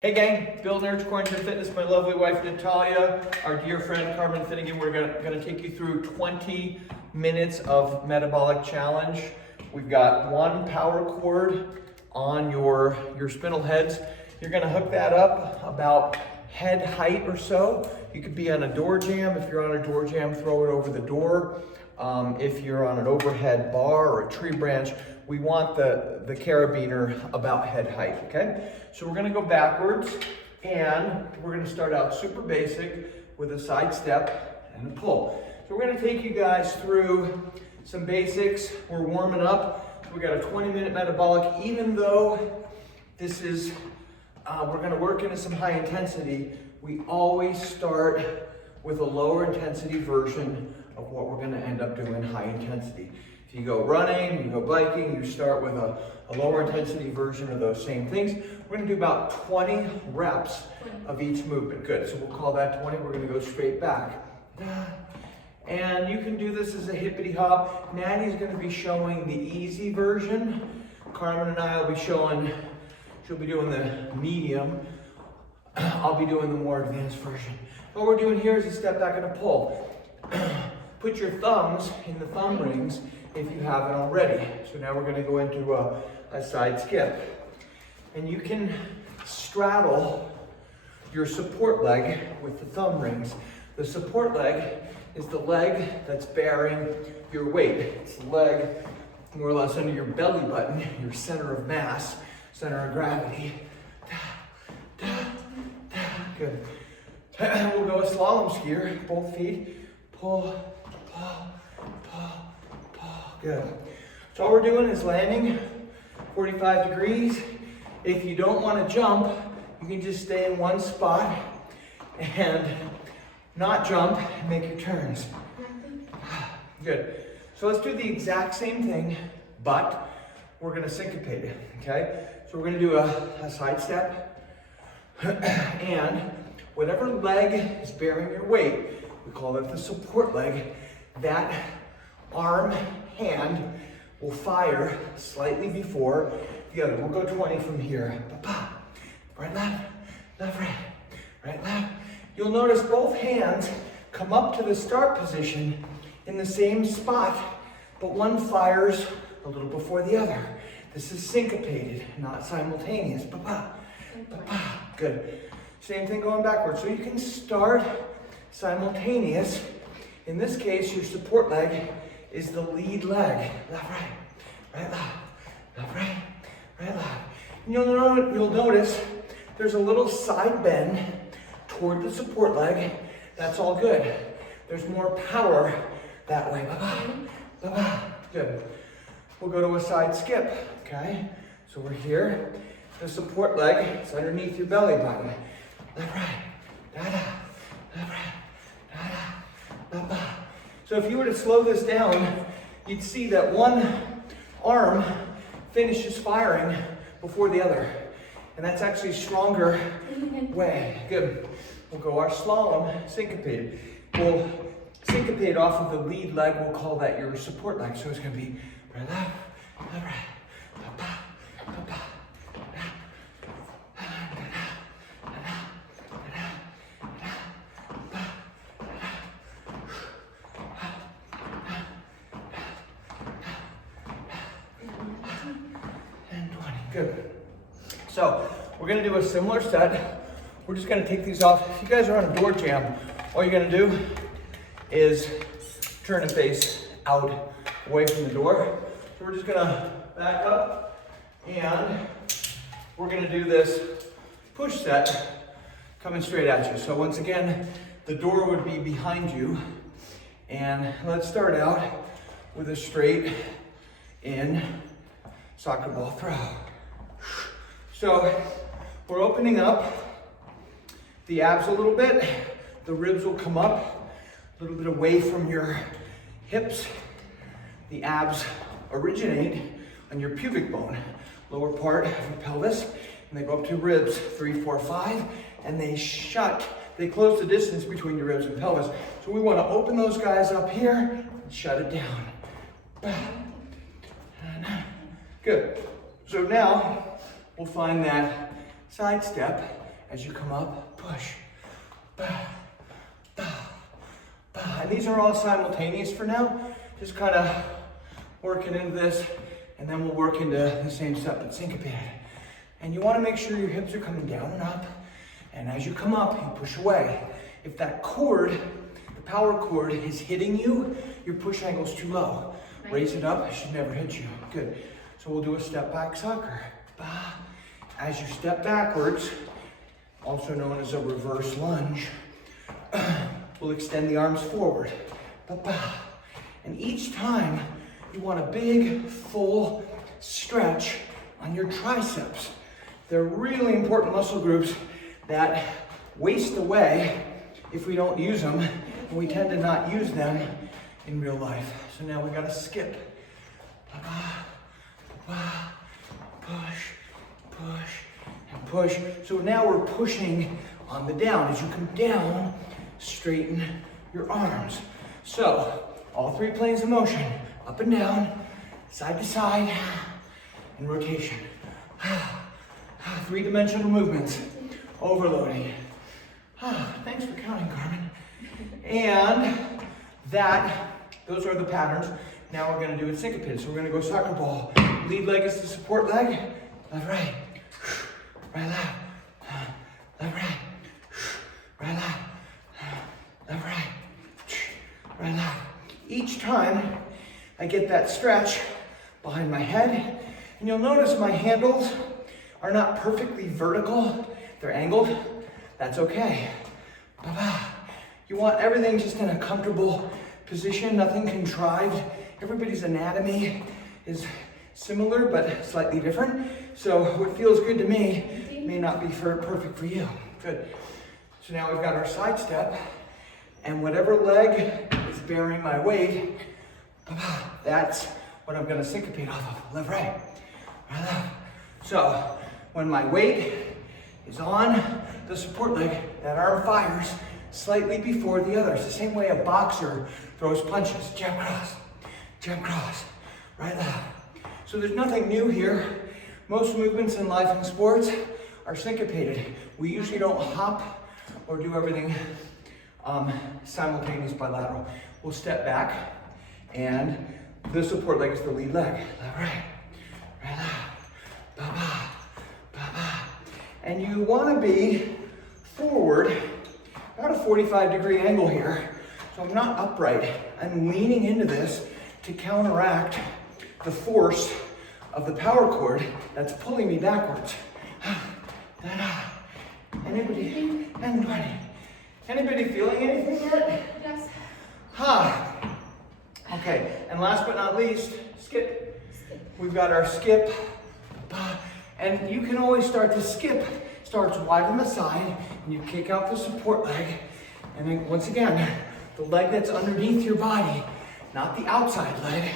Hey gang, Bill Nerds, Quarantine Fitness, my lovely wife Natalia, our dear friend Carmen Finnegan. We're gonna take you through 20 minutes of metabolic challenge. We've got one power cord on your spindle heads. You're gonna hook that up about head height or so. You could be on a door jamb. If you're on a door jamb, throw it over the door. If you're on an overhead bar or a tree branch, we want the carabiner about head height, okay? So we're gonna go backwards and we're gonna start out super basic with a side step and a pull. So we're gonna take you guys through some basics. We're warming up. We got a 20-minute metabolic. Even though this is, we're gonna work into some high intensity, we always start with a lower intensity version of what we're gonna end up doing high intensity. If you go running, you go biking, you start with a lower intensity version of those same things. We're gonna do about 20 reps of each movement. Good, so we'll call that 20. We're gonna go straight back. And you can do this as a hippity hop. Natty's gonna be showing the easy version. Carmen and I will be showing, she'll be doing the medium. I'll be doing the more advanced version. What we're doing here is a step back and a pull. Put your thumbs in the thumb rings if you haven't already. So now we're gonna go into a side skip. And you can straddle your support leg with the thumb rings. The support leg is the leg that's bearing your weight. It's the leg more or less under your belly button, your center of mass, center of gravity. Good. We'll go a slalom skier, both feet. Pull, pull, pull, pull. Good. So all we're doing is landing 45 degrees. If you don't want to jump, you can just stay in one spot and not jump and make your turns. Good. So let's do the exact same thing, but we're going to syncopate it, okay? So we're going to do a side step. And whatever leg is bearing your weight, we call it the support leg, that arm, hand will fire slightly before the other. We'll go 20 from here. Right, left, left, right, right, left. You'll notice both hands come up to the start position in the same spot, but one fires a little before the other. This is syncopated, not simultaneous. Good. Same thing going backwards. So you can start simultaneous. In this case, your support leg is the lead leg. Left, right, right, left, left, right, right, left. And you'll notice there's a little side bend toward the support leg. That's all good. There's more power that way. Good. We'll go to a side skip, okay? So we're here. The support leg is underneath your belly button. Left, right, da-da, left, right, da-da, ba-ba. So if you were to slow this down, you'd see that one arm finishes firing before the other. And that's actually a stronger way. Good. We'll go our slalom syncopated. We'll syncopate off of the lead leg. We'll call that your support leg. So it's going to be right, left, left, right, ba-ba, ba-ba. Good. So we're going to do a similar set. We're just going to take these off. If you guys are on a door jamb, all you're going to do is turn and face out away from the door. So we're just going to back up and we're going to do this push set coming straight at you. So once again, the door would be behind you. And let's start out with a straight in soccer ball throw. So we're opening up the abs a little bit. The ribs will come up a little bit away from your hips. The abs originate on your pubic bone, lower part of your pelvis, and they go up to ribs 3, 4, 5, and they shut. They close the distance between your ribs and pelvis. So we want to open those guys up here and shut it down. Good. So now we'll find that side step As you come up, push. Bah, bah, bah. And these are all simultaneous for now. Just kind of working into this, and then we'll work into the same step, but syncopated. And you want to make sure your hips are coming down and up. And as you come up, you push away. If that cord, the power cord, is hitting you, your push angle is too low. Raise it up, it should never hit you. Good. So we'll do a step back sucker. Bah. As you step backwards, also known as a reverse lunge, we'll extend the arms forward. Bah, bah. And each time, you want a big, full stretch on your triceps. They're really important muscle groups that waste away if we don't use them, and we tend to not use them in real life. So now we gotta skip. Push, push, and push. So now we're pushing on the down. As you come down, straighten your arms. So, all three planes of motion, up and down, side to side, and rotation. Three-dimensional movements, overloading. Thanks for counting, Carmen. And those are the patterns. Now we're gonna do it syncopated. So we're gonna go soccer ball. Lead leg is the support leg. Left, right. Right, left. Left, right. Right, left. Left, right. Right, left. Each time I get that stretch behind my head, and you'll notice my handles are not perfectly vertical. They're angled. That's okay. You want everything just in a comfortable position, nothing contrived. Everybody's anatomy is similar, but slightly different. So what feels good to me may not be perfect for you. Good. So now we've got our side step, and whatever leg is bearing my weight, that's what I'm gonna syncopate off of. Left, right, right, left. So when my weight is on the support leg, that arm fires slightly before the others. The same way a boxer throws punches. Jab, cross, right, left. So there's nothing new here. Most movements in life and sports are syncopated. We usually don't hop or do everything simultaneous bilateral. We'll step back, and the support leg is the lead leg. Left, right, right, left. Ba-ba, ba-ba. And you want to be forward, about a 45-degree angle here. So I'm not upright. I'm leaning into this to counteract the force of the power cord that's pulling me backwards. Anybody feeling anything yet? Yes. Okay, and last but not least, skip. We've got our skip. And you can always start to skip. Starts wide on the side, and you kick out the support leg. And then once again, the leg that's underneath your body, not the outside leg.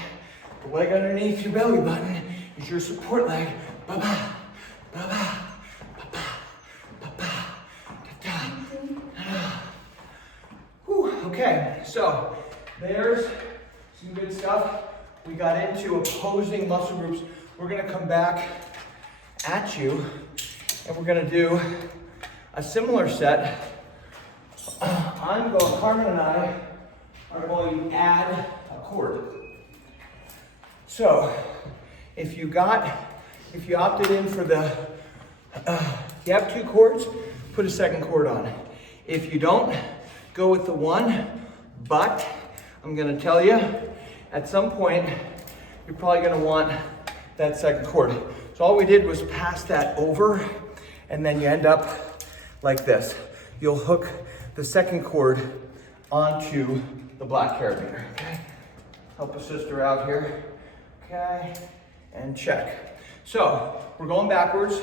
The leg underneath your belly button is your support leg. Ba-ba, ba-ba, ba-ba, ba-ba, da-da. Whew, okay, so there's some good stuff. We got into opposing muscle groups. We're gonna come back at you, and we're gonna do a similar set. Carmen and I are going to add a cord. So, if you opted in for you have 2 cords, put a second cord on. If you don't, go with the one, but I'm gonna tell you, at some point, you're probably gonna want that second cord. So all we did was pass that over, and then you end up like this. You'll hook the second cord onto the black carabiner, okay? Help a sister out here, okay? And check. So, we're going backwards.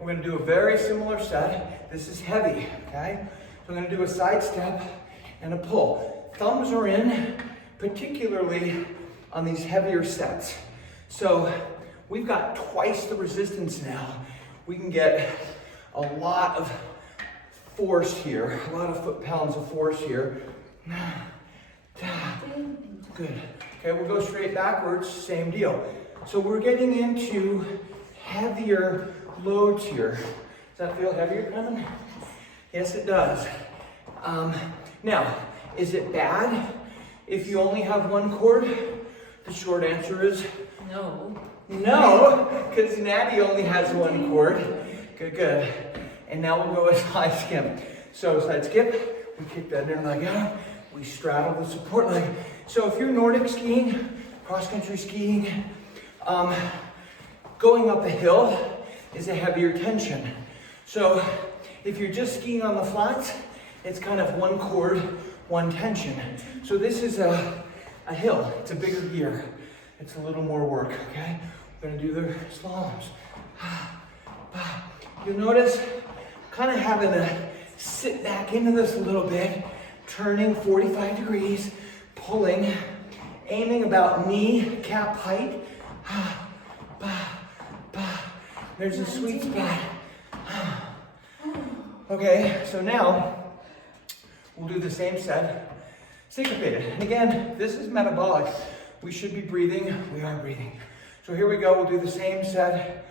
We're gonna do a very similar set. This is heavy, okay? So I'm gonna do a side step and a pull. Thumbs are in, particularly on these heavier sets. So, we've got twice the resistance now. We can get a lot of force here, a lot of foot-pounds of force here. Good. Okay, we'll go straight backwards, same deal. So we're getting into heavier loads here. Does that feel heavier, Carmen? Yes, it does. Now, is it bad if you only have one cord? The short answer is no. No, because Natty only has one cord. Good, good. And now we'll go a side skip. So side skip, we kick that inner leg out, we straddle the support leg. So if you're Nordic skiing, cross-country skiing, going up a hill is a heavier tension. So if you're just skiing on the flats, it's kind of one cord, one tension. So this is a hill, it's a bigger gear. It's a little more work, okay? We're gonna do the slaloms. You'll notice kind of having to sit back into this a little bit, turning 45 degrees, pulling, aiming about knee cap height. There's a sweet spot. Okay, so now we'll do the same set, syncopated. And again, this is metabolic. We should be breathing, we are breathing. So here we go, we'll do the same set.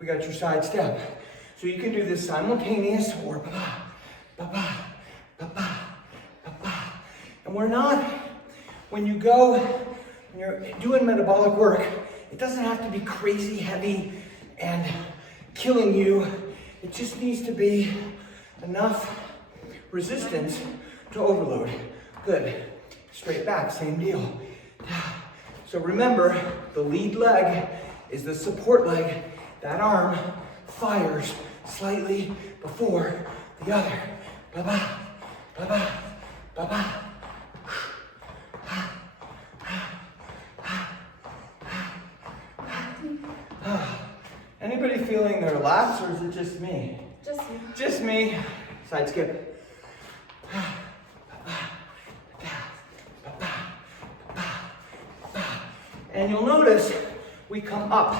We got your side step. So you can do this simultaneous or ba-ba, ba-ba, ba-ba, ba-ba. And we're not, when you're doing metabolic work, it doesn't have to be crazy heavy and killing you. It just needs to be enough resistance to overload. Good. Straight back, same deal. So remember, the lead leg is the support leg. That arm fires slightly before the other. Ba-ba, ba-ba, ba-ba. Anybody feeling their lats, or is it just me? Just you. Just me. Side skip. And you'll notice we come up.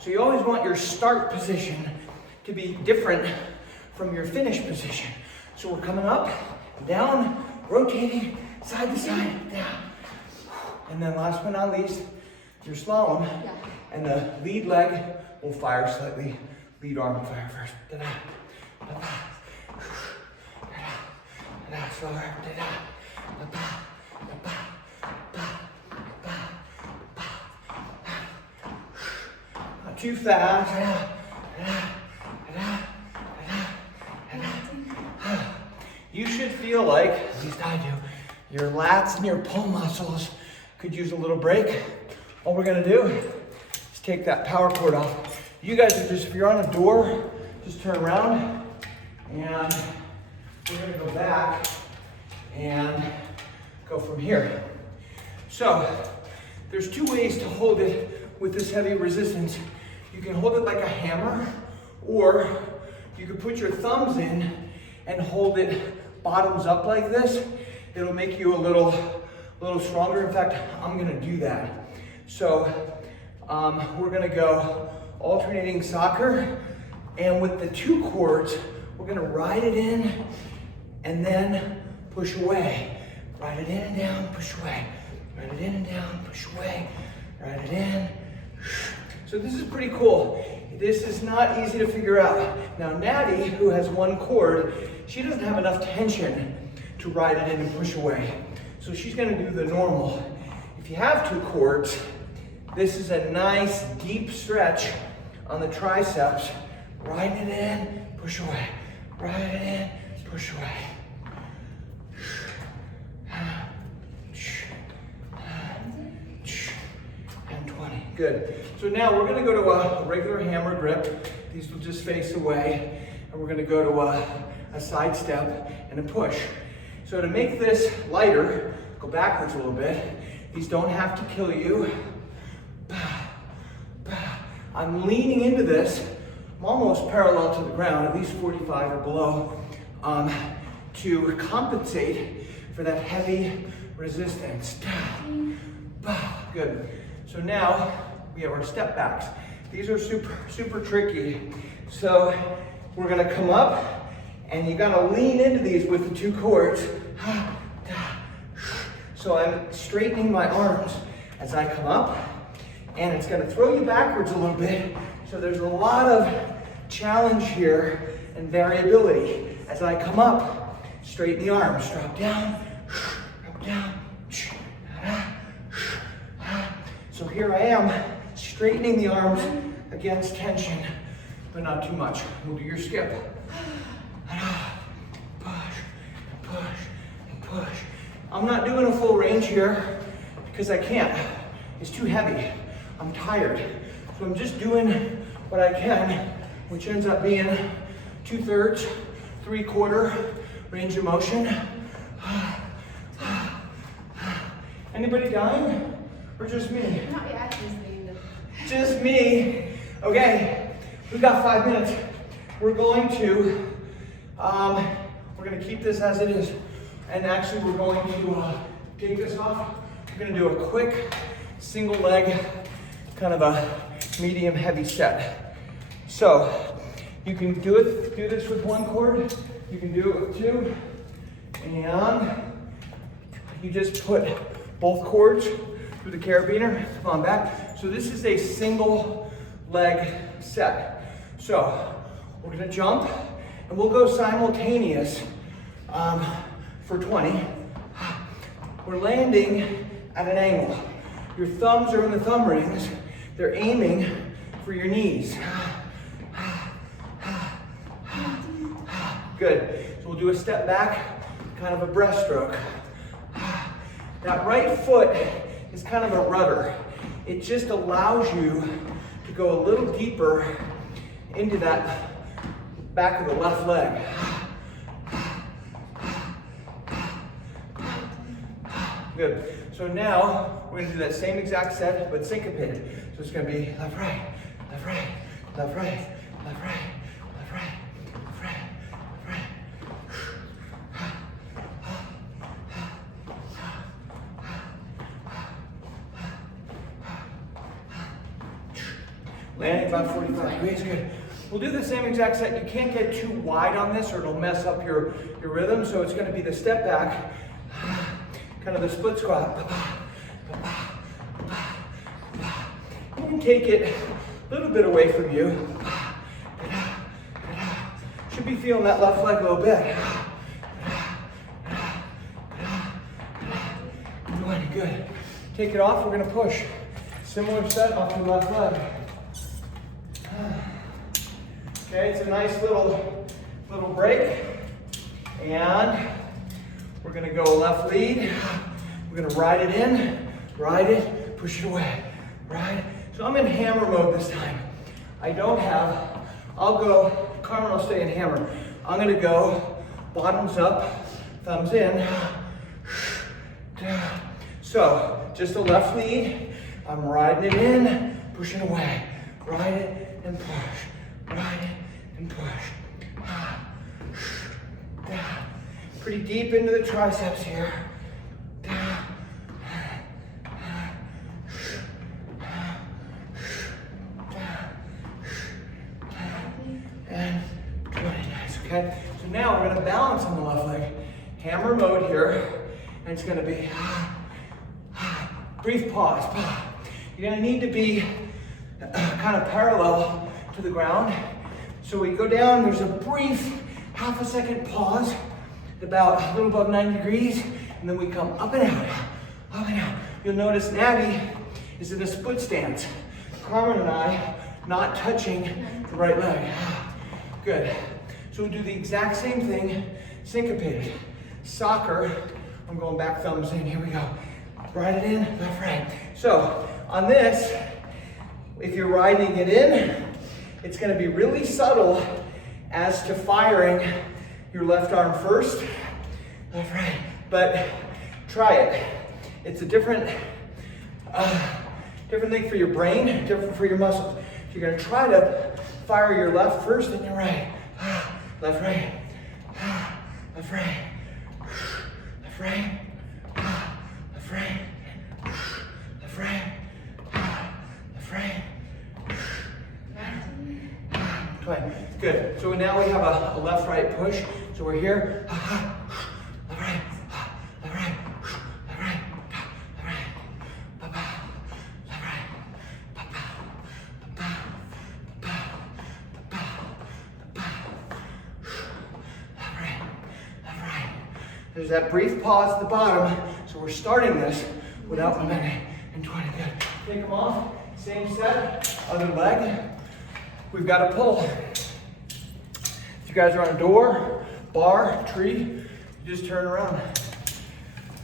So you always want your start position to be different from your finish position. So we're coming up, down, rotating, side to side, down. And then last but not least, your slalom. Yeah. And the lead leg will fire slightly. Lead arm will fire first. Da-da, da-da, da-da, da-da, slower, da-da, da-da, da-da, da-da. Not too fast. You should feel like, at least I do, your lats and your pull muscles could use a little break. All we're gonna do is take that power cord off. You guys are just, if you're on a door, just turn around and we're gonna go back and go from here. So there's two ways to hold it with this heavy resistance. You can hold it like a hammer, or you can put your thumbs in and hold it bottoms up like this. It'll make you a little stronger. In fact, I'm gonna do that. So we're gonna go alternating soccer, and with the two cords, we're gonna ride it in and then push away. Ride it in and down, push away. Ride it in and down, push away. Ride it in. So this is pretty cool. This is not easy to figure out. Now Natty, who has one cord, she doesn't have enough tension to ride it in and push away. So she's gonna do the normal. If you have two cords, this is a nice deep stretch on the triceps. Ride it in, push away. Ride it in, push away. And 20, good. So now we're gonna go to a regular hammer grip. These will just face away. And we're gonna go to a side step and a push. So to make this lighter, go backwards a little bit. These don't have to kill you. I'm leaning into this. I'm almost parallel to the ground, at least 45 or below, to compensate for that heavy resistance. Good. So now we have our step backs. These are super tricky. So we're gonna come up, and you gotta lean into these with the two cords. So I'm straightening my arms as I come up, and it's gonna throw you backwards a little bit. So there's a lot of challenge here and variability. As I come up, straighten the arms, drop down. So here I am, straightening the arms against tension, but not too much. We'll do your skip. Push, and push, and push. I'm not doing a full range here because I can't. It's too heavy. I'm tired. So I'm just doing what I can, which ends up being 2/3, 3/4 range of motion. Anybody dying? Or just me? Not yet, Just me. Okay, we've got 5 minutes. We're going to keep this as it is. And actually we're going to take this off. We're gonna do a quick single leg, kind of a medium heavy set. So you can do this with one cord, you can do it with two, and you just put both cords through the carabiner, come on back. So this is a single leg set. So we're gonna jump and we'll go simultaneous for 20. We're landing at an angle. Your thumbs are in the thumb rings. They're aiming for your knees. Good. So we'll do a step back, kind of a breaststroke. That right foot is kind of a rudder. It just allows you to go a little deeper into that back of the left leg. Good. So now we're gonna do that same exact set, but syncopated. So it's gonna be left, right, left, right, left, right, left, right, left, right, left, right, left, right. Landing about 45 degrees, good. We'll do the same exact set. You can't get too wide on this or it'll mess up your rhythm. So it's gonna be the step back, kind of the split squat. You can take it a little bit away from you. Should be feeling that left leg a little bit. Good. Take it off, we're gonna push. Similar set off the left leg. Okay, it's a nice little break. And we're gonna go left lead. We're gonna ride it in, ride it, push it away, ride. So I'm in hammer mode this time. I'll go, Carmen will stay in hammer. I'm gonna go bottoms up, thumbs in. So just a left lead. I'm riding it in, pushing away. Ride it and push, ride it and push. Pretty deep into the triceps here. And 20, nice, okay? So now we're gonna balance on the left leg. Hammer mode here, and it's gonna be brief pause. You're gonna need to be kind of parallel to the ground. So we go down, there's a brief half a second pause, about a little above 90 degrees, and then we come up and out, up and out. You'll notice Nabby is in a split stance. Carmen and I not touching the right leg. Good. So we'll do the exact same thing, syncopated. Soccer, I'm going back thumbs in, here we go. Ride it in, left, right. So on this, if you're riding it in, it's gonna be really subtle as to firing your left arm first, left, right. But try it. It's a different thing for your brain, different for your muscles. So you're gonna try to fire your left first, then your right. Left, right, left, right, left, right, left, right, left, right, left, right. 20. Good. So now we have a left-right push. So we're here. Left, right, left, right, left, right, left, right, left, right, There's that brief pause at the bottom, so we're starting this without momentum. And 20, good. Take them off, same set, other leg. We've got to pull. If you guys are on a door, bar, tree, you just turn around.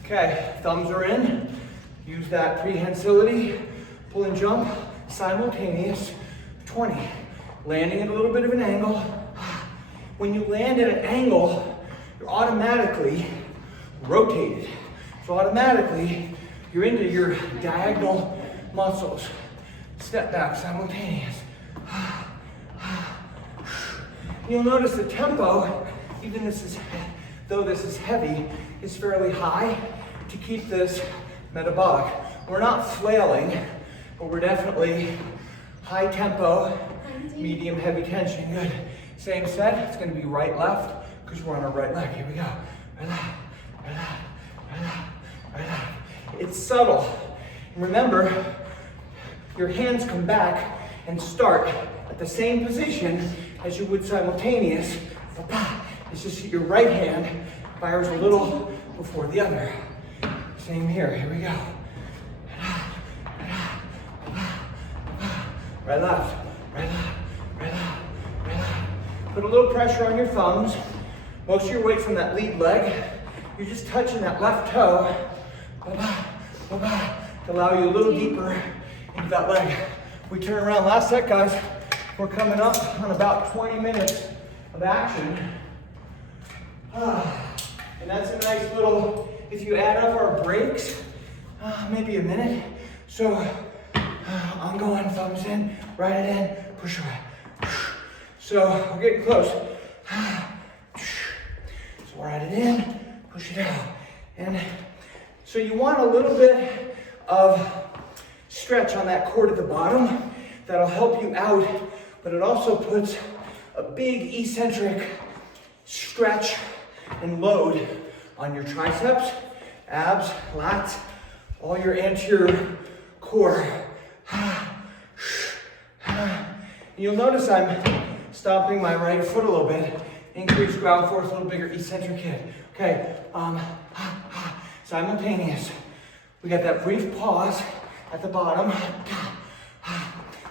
Okay, thumbs are in. Use that prehensility, pull and jump, simultaneous, 20. Landing at a little bit of an angle. When you land at an angle, you're automatically rotated. So automatically, you're into your diagonal muscles. Step back, simultaneous. You'll notice the tempo, even though this is heavy, is fairly high to keep this metabolic. We're not flailing, but we're definitely high tempo, medium heavy tension. Good. Same set. It's going to be right left because we're on our right leg. Here we go. Right left, right left, right left, right left. It's subtle. And remember, your hands come back and start at the same position as you would simultaneous. It's just that your right hand fires a little before the other. Same here. Here we go. Right left, right left, right left, right left. Put a little pressure on your thumbs. Most of your weight's on that lead leg. You're just touching that left toe to allow you a little deeper into that leg. We turn around. Last set, guys. We're coming up on about 20 minutes of action. And that's a nice little, if you add up our breaks, maybe a minute. So ongoing, thumbs in, right it in, push away. So we're getting close. So right it in, push it out. And so you want a little bit of stretch on that cord at the bottom. That'll help you out, but it also puts a big eccentric stretch and load on your triceps, abs, lats, all your anterior core. You'll notice I'm stomping my right foot a little bit. Increase ground force, a little bigger eccentric hit. Okay, simultaneous. We got that brief pause at the bottom.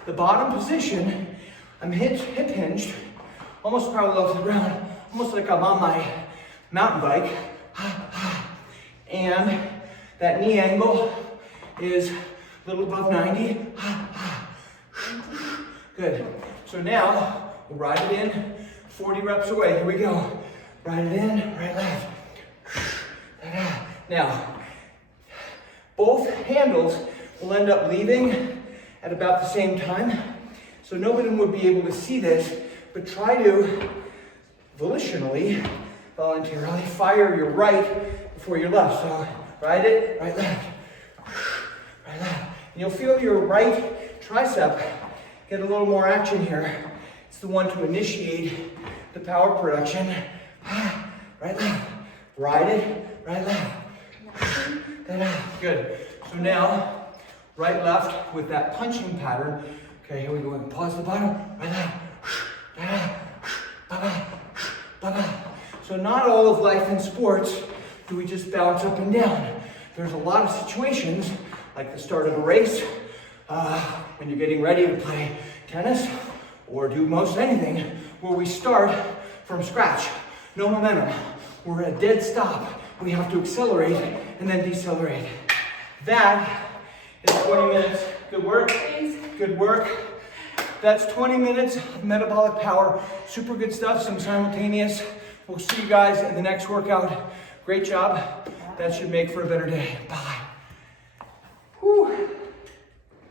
The bottom position, I'm hip hinged, almost parallel to the ground, almost like I'm on my mountain bike. And that knee angle is a little above 90. Good. So now, we'll ride it in, 40 reps away. Here we go. Ride it in, right, left. Now, both handles will end up leaving at about the same time. So nobody would be able to see this, but try to volitionally, voluntarily fire your right before your left. So ride it, right, left, right, left. And you'll feel your right tricep get a little more action here. It's the one to initiate the power production. Right, left, ride it, right, left. Good. So now, right, left with that punching pattern. Okay, here we go. Pause the bottom. Right, left. So not all of life in sports do we just bounce up and down. There's a lot of situations, like the start of a race, when you're getting ready to play tennis, or do most anything, where we start from scratch. No momentum. We're at a dead stop. We have to accelerate and then decelerate. That is 20 minutes. Good work. Good work. That's 20 minutes of metabolic power. Super good stuff, some simultaneous. We'll see you guys in the next workout. Great job. That should make for a better day. Bye. Whew.